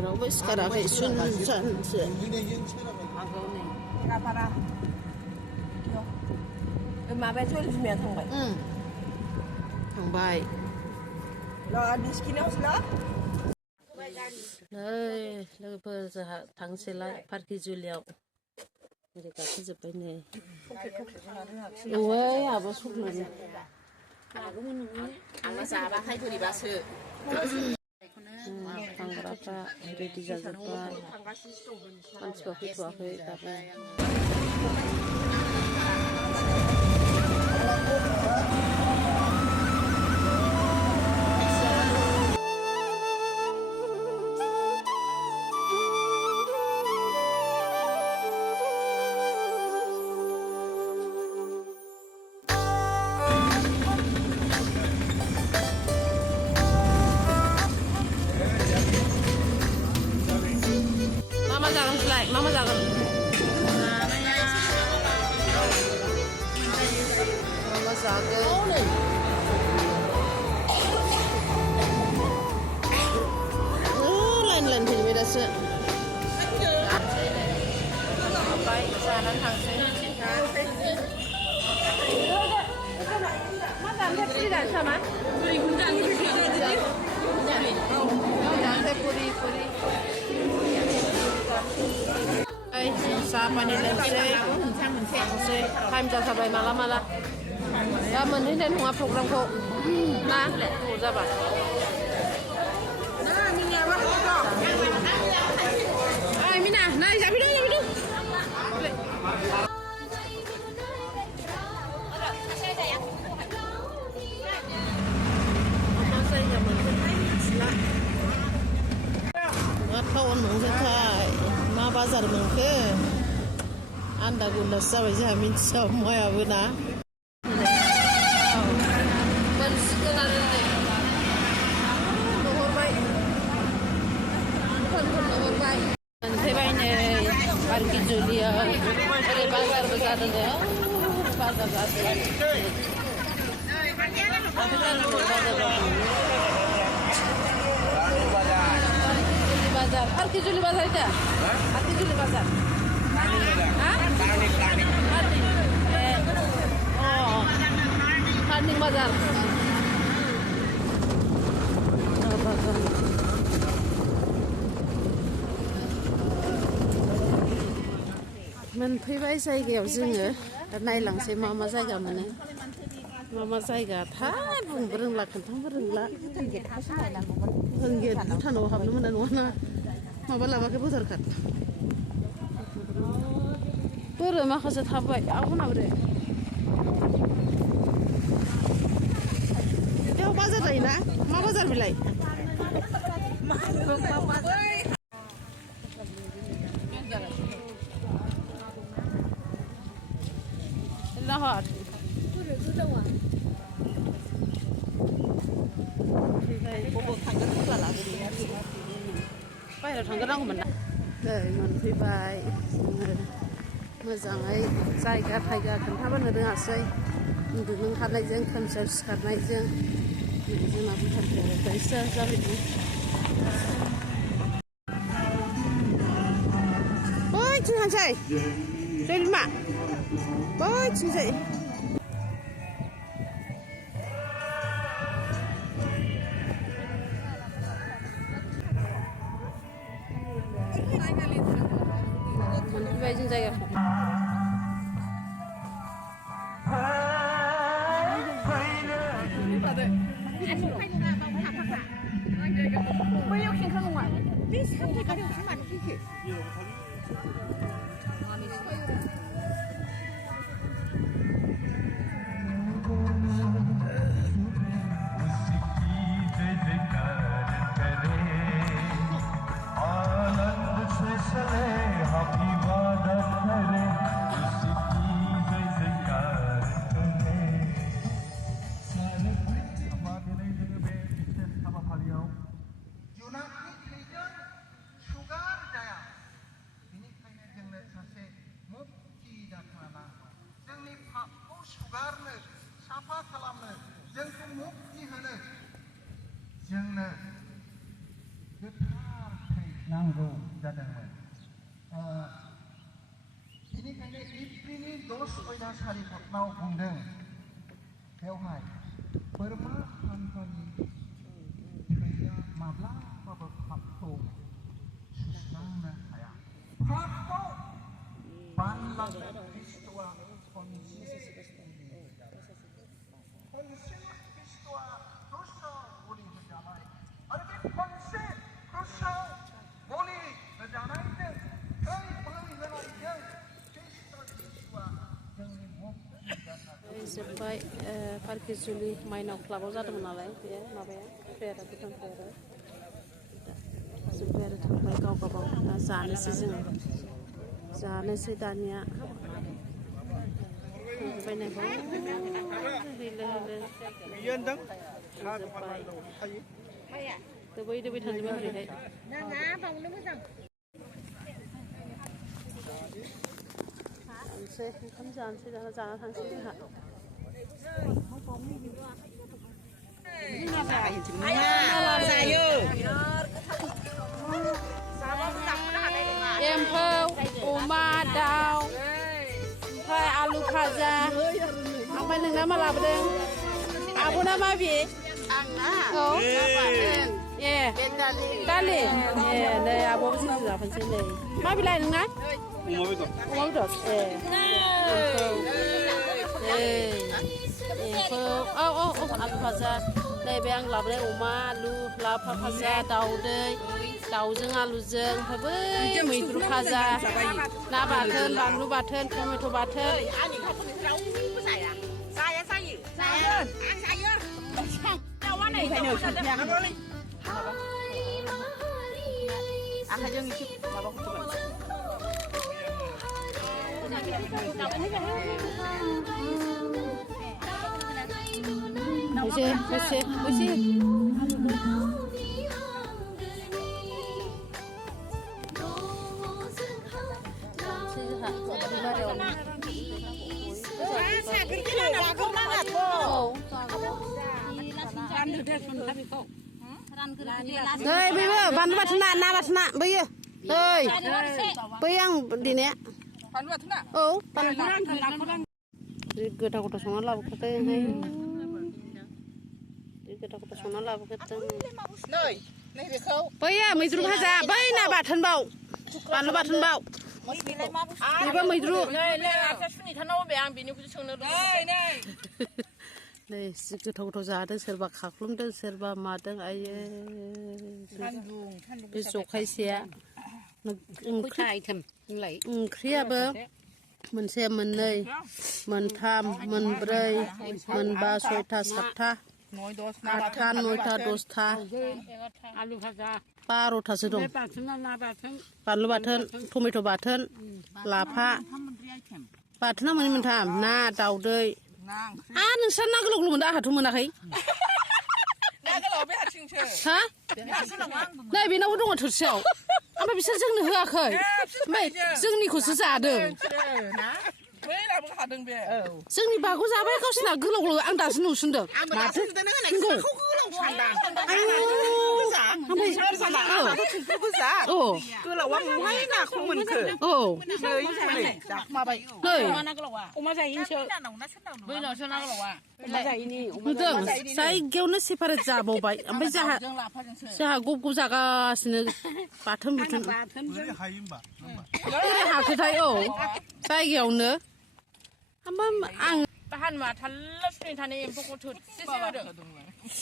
रावबो सिखाराखै सुनसानसो माबाया जल बिमाया थांबाय थांबाय बिस्किनावसो नै लोगोफोर जोंहा थांसैलाय पार्किजुलियाव ओरै गाखोजोब्बाय नै ओइ आबा सफ्ल'नि आंना जाबाथाय बोरैबासो थांग्राफ्रा रेडि जाजोब्बाय मानसिफ्रा फैथ'वाखै दाबो Mama jangan. Mama jangan. Lain-lain sih beda sih. Baik, jalan langsung. Mana ada puri sama? Puri kunjang ni puri jadi. Jangan puri. Siapa nih langsung time dah sampai malam. Ya mending nunggu program kok. Nah, udah bah. Nah, ini apa kok? Ay, Mina, nah, jadi dulu. Tahun mengsetai, ma bazar mengke, anda guna sahaja jamin semua ya buna. Bersekolah ini, nomor baik. Nanti banyak pergi Julia, dari bazar ada, bazar. Bazar. Pergi Juli bazar itu? Pergi Juli bazar. Oh, Karning bazar. मोनफैबाय जायगायाव जोङो नायलांसै मा जायगा मोनो मा जायगा थाय बुंबो रोंला खोन्थानोबो रोंला गेट भुटानाव हाबनो मोना नङाना माबा लाबाखै भटार कार्ड बोरो माखासे थाबाय आबना बोरो बेयाव बाजार जायोना मा बाजार बिलाय लाहर बाहेरायाव थांग्रोनांगौमोन ना नै मोनफैबाय मोजाङै जायगा थायगा खोन्थाबोनो रोङासै उन्दुनो ओंखारनायजों खोमसियाव सिखारनायजों जोंना भुटाननिफ्रायसो जाहैदों बैथिं थांसै दै बिमा बैथिंसै मोनफैबाय जों जायगाखौ बैयाव खेंख्रा नङा बे सामथाय गारियावसो मानो फैखो नांगौ जादोंमोन बेनिखायनो एप्रिलनि 10 अयनासालिफोरनाव बुंदों बेवहाय बोरमा फान्थानि थैया माब्लाबाबो पापखौ सुस्रांनो हाया पापखौ बानलांनो ख्रिस्ट'आ खनसे ख्रिस्ट'आ क्रुसाव बलि होजानाय आरो बे खनसे क्रुसाव बलि होजानायजों बै बलि होनायजों ख्रिस्ट'आ जोंनि मुक्ति जानानै जोब्बाय पार्किजुलि माइनाव क्लाबाव जादोंमोन नालाय बे माबाया प्रेयारा गोदान प्रेयारा जोब्बाय आरो थांबाय गाव गाबाव दा जानोसै जोङो जानोसै दानिया बायनायखौ जोब्बाय दोबै दोबै थांजोबबाय ओरैहाय जानोसै ओंखाम जानोसै दाना जाना थांसै जोंहा एम्फौ अमा दाउ ओमफ्राय आलु भाजा ओमफ्राय नोंना मा लाबोदों आब'ना मा बे औ ए दालि ए नै आब'आबो जोंजों जाफैनोसै नै मा बिलाइ नोंना अमा बेदर एम्फौ औ आलु भाजा नैबे आं लाबोनाय अमा आलु लाफा भाजा दाउदै दाउजों आलुजों ओमफ्राय बै मैद्रु भाजा ना बाथोन बानलु बाथोन टमेट' बाथोन आखाइजों एसे माबाखौ नै बेबो बानलु बाथोना ना बाथोना बैयो ओइ बै आं दिनै बानलु बाथोना औ गोदा गथा संना लाबोखादोंहाय गोदा गथा संना लाबोखादों नै बेखौ बैयो मैद्रु भाजा बै ना बाथोनबाव बानलु बाथोनबाव बेबो मैद्रु आं बेनिखौसो सोंनो नै जि गोथाव गोथाव जादों सोरबा खाख्लुमदों सोरबा मादों आयो बे जखायसेया ओंख्रियाबो मोनसे मोननै मोनथाम मोनब्रै मोनबा सयथा सातथा आठथा नयथा दसथा आलु भाजा 12थासो दं बानलु बाथोन टमेट' बाथोन लाफा बाथोना मोननै मोनथाम ना दाउदै नोंस्रा ना गोलाव गोलाव मोनदों आंहाथ' मोनाखै हा नै बेनावबो दङ थोरसियाव ओमफ्राय बिसोर जोंनो होआखै ओमफ्राय जोंनिखौसो जादों जोंनि बागखौ जाबाय गावसिना गोलाव गोलाव आं दासो नुसनदों माथो जायगायावनो सेपारेट जाबावबाय ओमफ्राय जोंहा गब गब जागासिनो बाथोन बुथोन हाखोथाय औ जायगायावनो आं हानुआ थाल्ला सुनि थानाय एम्फौखौ थोरसेसो होदों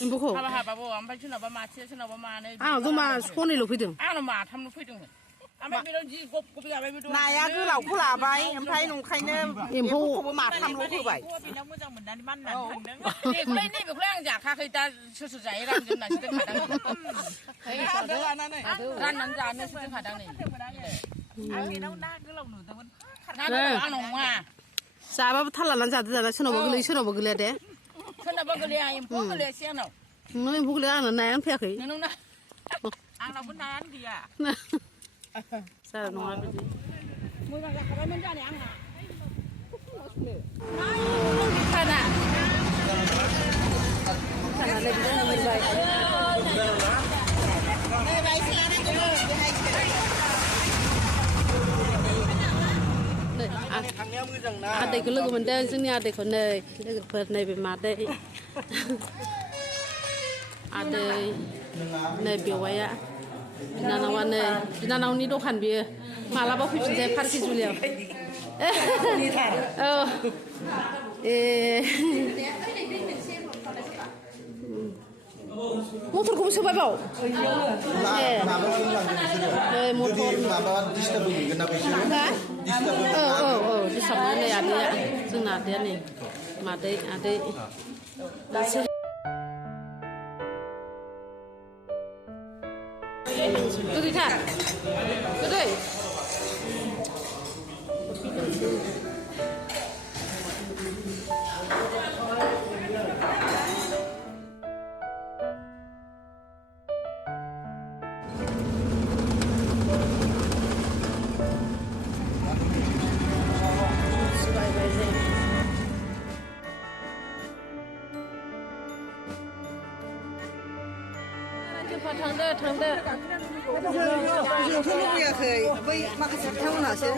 एम्फौखौ हाबाबो ओमफ्राय सोरनावबा मासे सोरनावबा मानै आंनावथ' मा सनैल' फैदों आंनाव माथामल' फैदोंमोन ओमफ्राय बेनाव जि गब गब जाबाय नाया गोलावखौ लाबाय ओमफ्राय नंखायनो एम्फौखौबो माथामल' होबाय मोजां मोननानै माननानै थांदों नैबेखौलाय आं जाखाखै दा सोर सोर जायो रानजोबनासो दोनखादों राननानै जानोसो दोनखादों नै बेनाव ना गोलाव नुदोंमोन आंनाव नङा जाबाबो थाल लानानै जादो दाना सोरनावबा गोलैयो सोरनावबा गोलैया दे सोरनावबा गोलैया एम्फौ गोलैयासै आंनाव नों एम्फौ गोलैया आंना नायानो फैयाखै नोंनाव आंनावबो नायानो गैया जाया नङा बिदि मोजां जाखाबायमोन जानाय आंहा खाना खानालाय बिदिनो मोनबाय adikku logo mendeng sini adikku nih logo bernai bemade adik nih biawaya binanawan ini dokan biar malah bawa pijat parkir julia oh motorku bisa bawa motor di sana nih ada ya sana ada nih ada Gede kan? Gede. Thằng Không có khui à khởi, bây mà cái thật không nào chứ.